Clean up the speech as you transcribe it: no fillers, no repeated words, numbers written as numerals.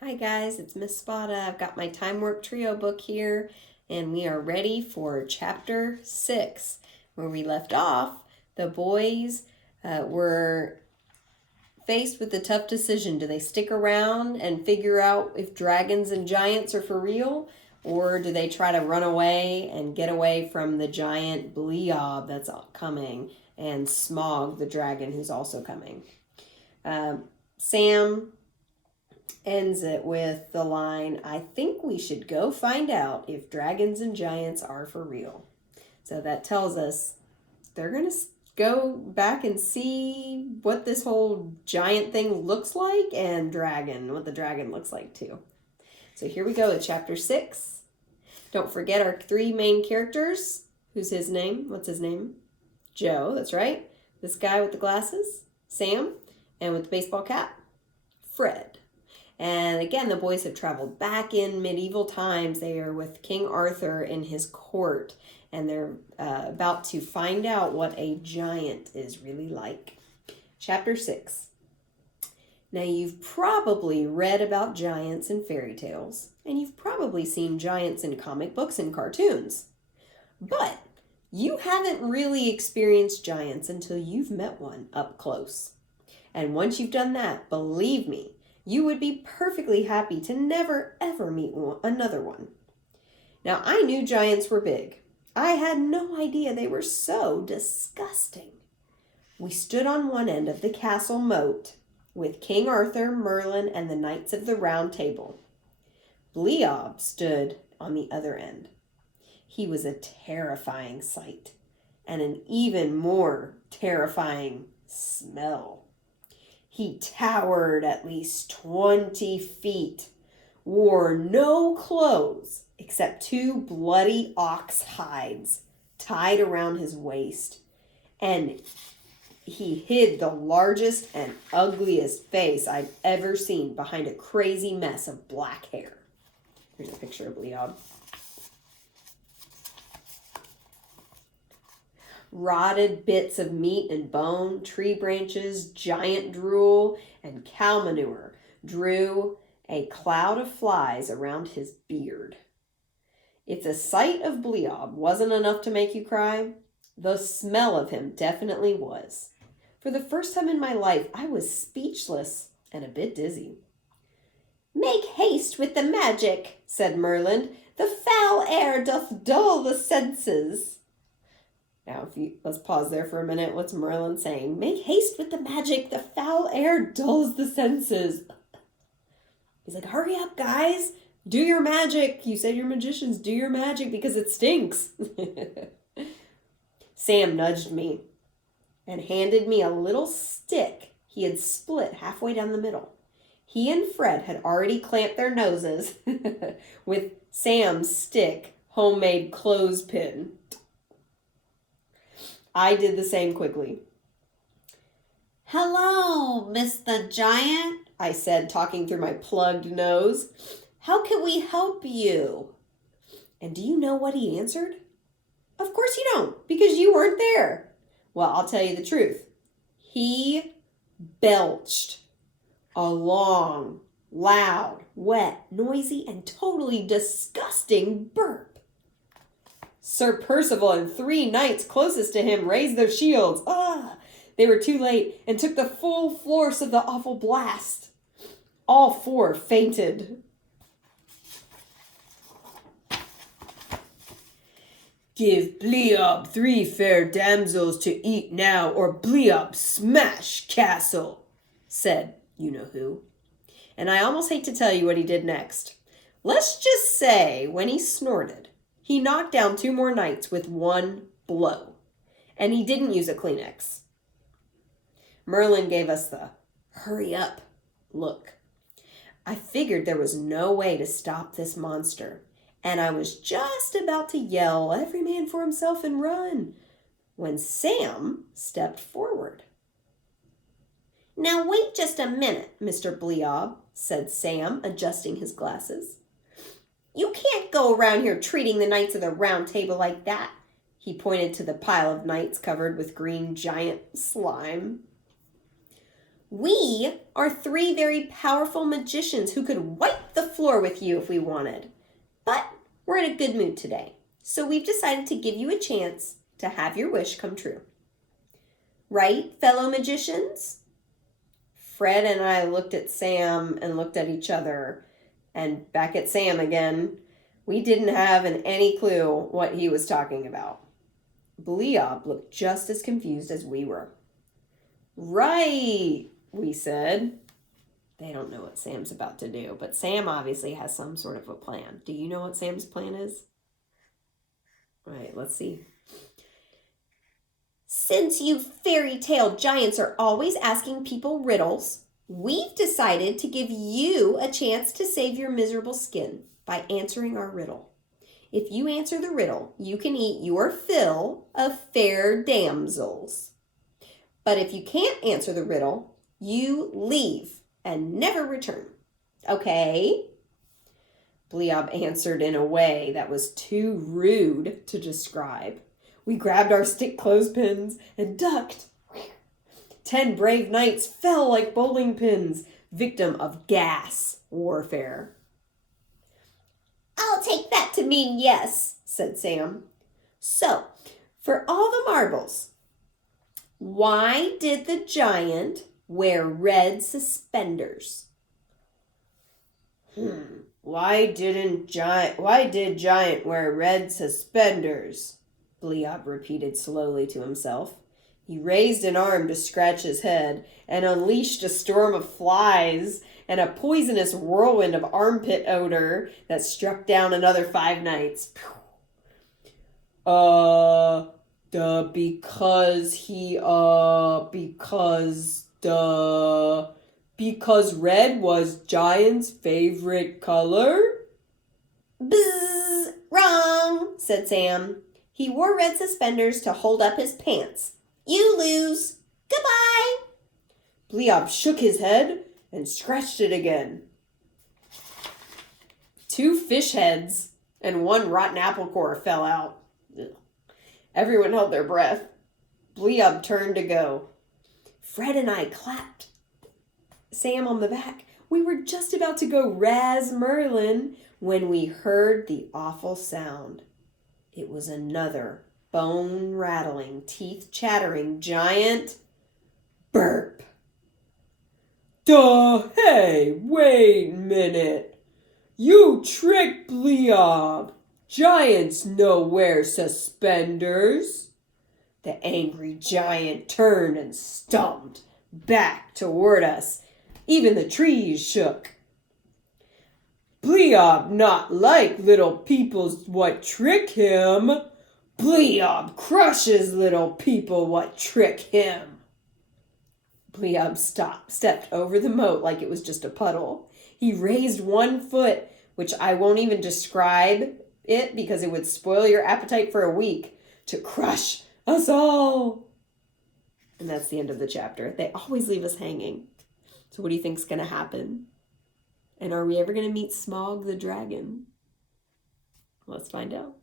Hi guys, it's Miss Spada. I've got my Time Warp Trio book here, and we are ready for chapter 6. Where we left off, the boys were faced with the tough decision. Do they stick around and figure out if dragons and giants are for real? Or do they try to run away and get away from the giant Bleob that's coming and Smog, the dragon, who's also coming? Sam ends it with the line, "I think we should go find out if dragons and giants are for real." So that tells us they're going to go back and see what this whole giant thing looks like, and what the dragon looks like too. So here we go with chapter 6. Don't forget our 3 main characters. Who's his name? What's his name? Joe, that's right. This guy with the glasses, Sam, and with the baseball cap, Fred. And again, the boys have traveled back in medieval times. They are with King Arthur in his court, and they're about to find out what a giant is really like. Chapter 6. Now, you've probably read about giants in fairy tales, and you've probably seen giants in comic books and cartoons. But you haven't really experienced giants until you've met one up close. And once you've done that, believe me, you would be perfectly happy to never ever meet another one. Now, I knew giants were big. I had no idea they were so disgusting. We stood on one end of the castle moat with King Arthur, Merlin, and the Knights of the Round Table. Bleob stood on the other end. He was a terrifying sight, and an even more terrifying smell. He towered at least 20 feet, wore no clothes except 2 bloody ox hides tied around his waist, and he hid the largest and ugliest face I'd ever seen behind a crazy mess of black hair. Here's a picture of Bleob. Rotted bits of meat and bone, tree branches, giant drool, and cow manure drew a cloud of flies around his beard. If the sight of Bleob wasn't enough to make you cry, the smell of him definitely was. For the first time in my life, I was speechless and a bit dizzy. "Make haste with the magic," said Merlin. "The foul air doth dull the senses." Now, let's pause there for a minute. What's Merlin saying? Make haste with the magic. The foul air dulls the senses. He's like, hurry up, guys. Do your magic. You said you're magicians. Do your magic because it stinks. Sam nudged me and handed me a little stick he had split halfway down the middle. He and Fred had already clamped their noses with Sam's stick homemade clothespin. I did the same quickly. "Hello, Mr. Giant," I said, talking through my plugged nose. "How can we help you?" And do you know what he answered? Of course you don't, because you weren't there. Well, I'll tell you the truth. He belched a long, loud, wet, noisy, and totally disgusting burp. Sir Percival and 3 knights closest to him raised their shields. They were too late and took the full force of the awful blast. All 4 fainted. "Give Bleob 3 fair damsels to eat now, or Bleob smash castle," said you-know-who. And I almost hate to tell you what he did next. Let's just say when he snorted, he knocked down 2 more knights with 1 blow. And he didn't use a Kleenex. Merlin gave us the hurry up look. I figured there was no way to stop this monster, and I was just about to yell, "Every man for himself," and run, when Sam stepped forward. "Now wait just a minute, Mr. Bleob," said Sam, adjusting his glasses. "You can't go around here treating the Knights of the Round Table like that." He pointed to the pile of knights covered with green giant slime. We are three very powerful magicians who could wipe the floor with you if we wanted. But we're in a good mood today, so we've decided to give you a chance to have your wish come true. Right, fellow magicians? Fred and I looked at Sam and looked at each other and back at Sam again. We didn't have any clue what he was talking about. Bleob looked just as confused as we were. Right, we said. They don't know what Sam's about to do, but Sam obviously has some sort of a plan. Do you know what Sam's plan is? All right, let's see. Since you fairy tale giants are always asking people riddles, we've decided to give you a chance to save your miserable skin by answering our riddle. If you answer the riddle, you can eat your fill of fair damsels. But if you can't answer the riddle, you leave and never return. Okay? Bleob answered in a way that was too rude to describe. We grabbed our stick clothespins and ducked. 10 brave knights fell like bowling pins, victim of gas warfare. I'll take that to mean yes, said Sam. So, for all the marbles, why did the giant wear red suspenders? Why did Giant wear red suspenders? Bleob repeated slowly to himself. He raised an arm to scratch his head and unleashed a storm of flies and a poisonous whirlwind of armpit odor that struck down another 5 knights. Because red was Giant's favorite color? Bzzz, wrong, said Sam. He wore red suspenders to hold up his pants. You lose. Goodbye. Bleob shook his head and scratched it again. 2 fish heads and 1 rotten apple core fell out. Ugh. Everyone held their breath. Bleob turned to go. Fred and I clapped Sam on the back. We were just about to go Raz Merlin when we heard the awful sound. It was another bone-rattling, teeth-chattering giant burp. Duh, hey, wait a minute. You tricked Bleob. Giants no wear suspenders. The angry giant turned and stomped back toward us. Even the trees shook. Bleob not like little peoples what trick him. Bleob crushes little people what trick him. Bleob stepped over the moat like it was just a puddle. He raised 1 foot, which I won't even describe it because it would spoil your appetite for a week, to crush us all. And that's the end of the chapter. They always leave us hanging. So what do you think's going to happen? And are we ever going to meet Smaug the dragon? Let's find out.